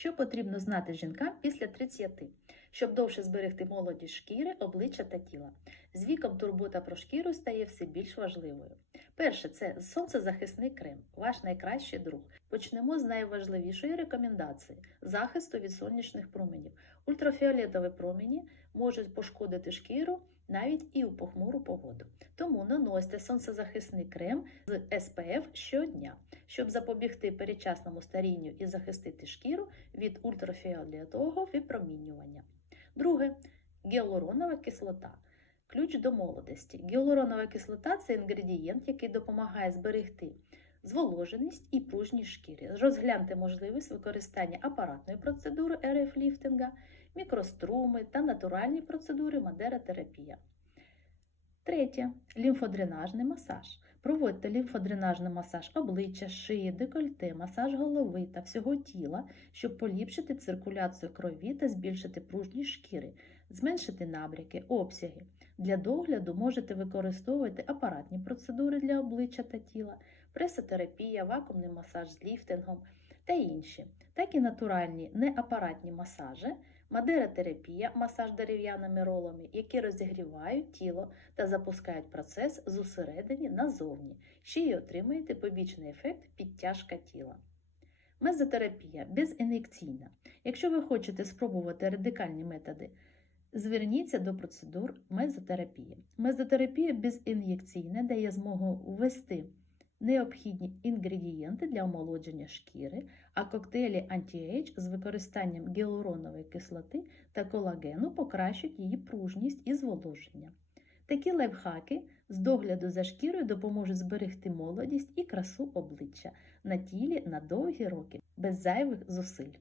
Що потрібно знати жінкам після 30, щоб довше зберегти молоді шкіри, обличчя та тіла? З віком турбота про шкіру стає все більш важливою. Перше це сонцезахисний крем, ваш найкращий друг. Почнемо з найважливішої рекомендації захисту від сонячних променів. Ультрафіолетові промені можуть пошкодити шкіру навіть і у похмуру погоду. Тому наносьте сонцезахисний крем з SPF щодня, щоб запобігти передчасному старінню і захистити шкіру від ультрафіолетового випромінювання. Друге гіалуронова кислота. Ключ до молодості. Гіалуронова кислота це інгредієнт, який допомагає зберегти зволоженість і пружність шкіри. Розгляньте можливість використання апаратної процедури РФ ліфтинга, мікроструми та натуральні процедури мадеротерапія. Третє лімфодренажний масаж. Проводьте лімфодренажний масаж обличчя, шиї, декольте, масаж голови та всього тіла, щоб поліпшити циркуляцію крові та збільшити пружність шкіри, зменшити набряки, обсяги. Для догляду можете використовувати апаратні процедури для обличчя та тіла, пресотерапія, вакуумний масаж з ліфтингом та інші, так і натуральні неапаратні масажі, мадеротерапія, масаж дерев'яними ролами, які розігрівають тіло та запускають процес з усередині назовні, ще й отримуєте побічний ефект підтяжка тіла. Мезотерапія безін'єкційна. Якщо ви хочете спробувати радикальні методи, зверніться до процедур мезотерапії. Мезотерапія безін'єкційна дає змогу ввести необхідні інгредієнти для омолодження шкіри, а коктейлі Anti-Age з використанням гіалуронової кислоти та колагену покращують її пружність і зволоження. Такі лайфхаки з догляду за шкірою допоможуть зберегти молодість і красу обличчя на тілі на довгі роки без зайвих зусиль.